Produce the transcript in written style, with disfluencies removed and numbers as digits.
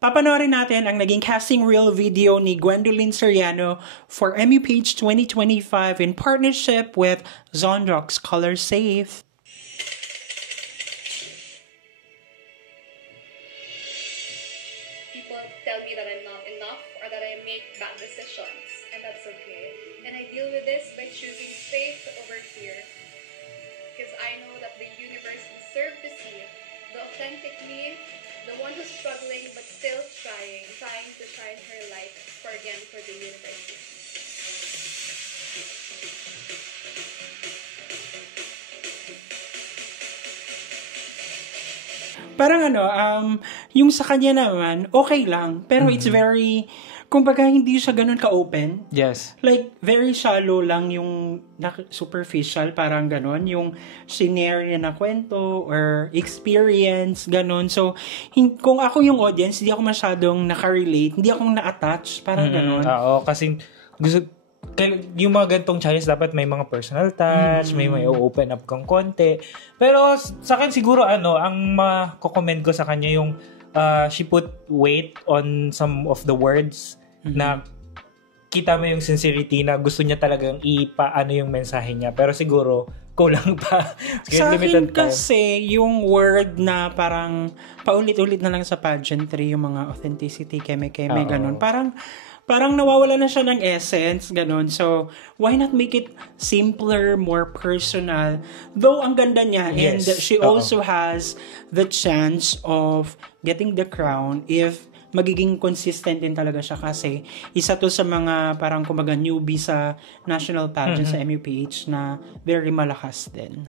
Papanoorin natin ang naging casting reel video ni Gwendolyn Soriano for MUPH 2025 in partnership with Zonrox Color Safe. People tell me that I'm not enough or that I make bad decisions, and that's okay. And I deal with this by choosing faith over fear. Because I know that the universe deserves to see the authentic me, the one who's struggling but still trying to shine her light for the universe. Parang yung sa kanya naman, okay lang. Pero it's very, kumbaga hindi siya ganun ka-open. Yes. Like, very shallow lang yung superficial, parang ganun. Yung scenario niya na kwento or experience, ganun. So, kung ako yung audience, hindi ako masyadong nakarelate, hindi ako na-attach, parang ganun. Oo, kasi yung mga gantong challenge dapat may mga personal touch, may open up kang konti. Pero sa akin siguro ang mako-comment ko sa kanya yung she put weight on some of the words na kita mo yung sincerity na gusto niya talagang ipaano yung mensahe niya. Pero siguro kulang pa. Sa akin kasi yung word na parang paulit-ulit na lang sa pageantry, yung mga authenticity, keme-keme, ganun. Parang nawawala na siya ng essence, ganun. So, why not make it simpler, more personal? Though, ang ganda niya, and she also has the chance of getting the crown if magiging consistent din talaga siya kasi isa to sa mga parang kumbaga newbie sa national pageant sa MUPH na very malakas din.